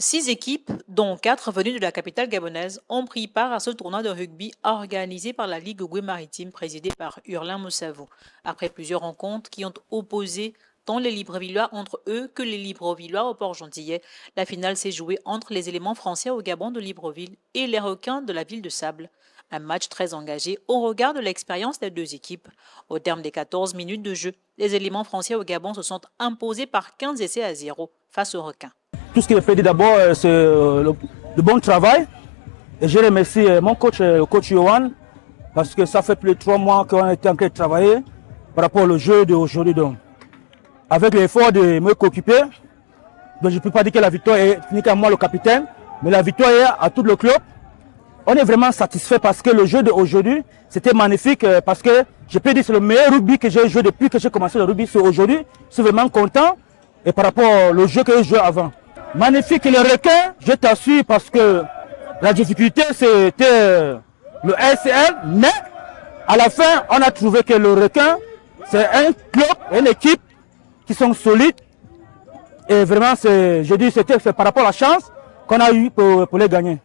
6 équipes, dont 4 venues de la capitale gabonaise, ont pris part à ce tournoi de rugby organisé par la Ligue Oué-Maritime, présidée par Hurlin Moussavou. Après plusieurs rencontres qui ont opposé tant les Librevillois entre eux que les Librevillois au Port-Gentillet, la finale s'est jouée entre les éléments français au Gabon de Libreville et les requins de la ville de Sable. Un match très engagé au regard de l'expérience des deux équipes. Au terme des 14 minutes de jeu, les éléments français au Gabon se sont imposés par 15 essais à 0 face aux requins. Tout ce qui est fait d'abord, c'est le bon travail. Et je remercie mon coach, le coach Yohan, parce que ça fait plus de 3 mois qu'on était en train de travailler par rapport au jeu d'aujourd'hui. Avec l'effort de me coéquipiers, je ne peux pas dire que la victoire est uniquement moi le capitaine, mais la victoire est à tout le club. On est vraiment satisfait parce que le jeu d'aujourd'hui, c'était magnifique, parce que je peux dire que c'est le meilleur rugby que j'ai joué depuis que j'ai commencé le rugby. C'est aujourd'hui, je suis vraiment content et par rapport au jeu que j'ai joué avant. Magnifique le requin, je t'assure, parce que la difficulté c'était le SCL, mais à la fin on a trouvé que le requin c'est un club, une équipe qui sont solides et vraiment je dis c'était par rapport à la chance qu'on a eu pour les gagner.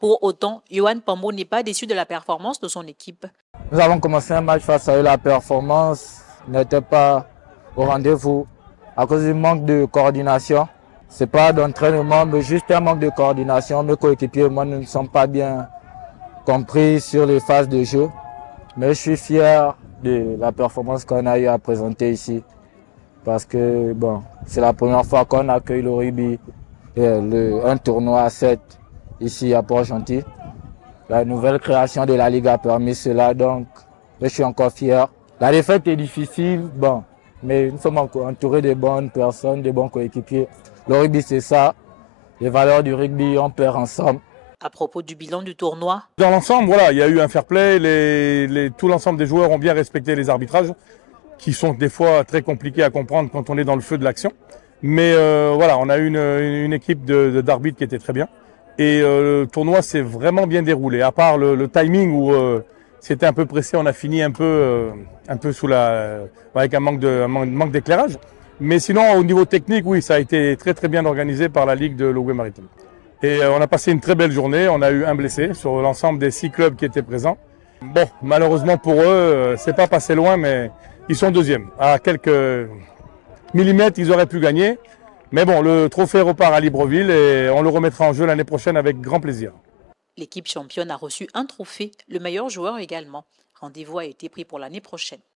Pour autant, Yohan Pambo n'est pas déçu de la performance de son équipe. Nous avons commencé un match face à eux, la performance n'était pas au rendez-vous à cause du manque de coordination. Ce n'est pas d'entraînement, mais juste un manque de coordination. Mes coéquipiers et moi ne sommes pas bien compris sur les phases de jeu. Mais je suis fier de la performance qu'on a eu à présenter ici. Parce que bon, c'est la première fois qu'on accueille le rugby, un tournoi à 7 ici à Port-Gentil. La nouvelle création de la Ligue a permis cela, donc je suis encore fier. La défaite est difficile, bon, mais nous sommes entourés de bonnes personnes, de bons coéquipiers. Le rugby, c'est ça. Les valeurs du rugby, on perd ensemble. À propos du bilan du tournoi, dans l'ensemble, voilà, il y a eu un fair play. Tout l'ensemble des joueurs ont bien respecté les arbitrages, qui sont des fois très compliqués à comprendre quand on est dans le feu de l'action. Mais voilà, on a eu une équipe d'arbitres qui était très bien. Et le tournoi s'est vraiment bien déroulé. À part le timing où c'était un peu pressé, on a fini un peu avec un manque d'éclairage. Mais sinon, au niveau technique, oui, ça a été très très bien organisé par la Ligue de l'Oué-Maritime. Et on a passé une très belle journée. On a eu un blessé sur l'ensemble des 6 clubs qui étaient présents. Bon, malheureusement pour eux, c'est pas passé loin, mais ils sont deuxièmes. À quelques millimètres, ils auraient pu gagner. Mais bon, le trophée repart à Libreville et on le remettra en jeu l'année prochaine avec grand plaisir. l'équipe championne a reçu un trophée, le meilleur joueur également. Rendez-vous a été pris pour l'année prochaine.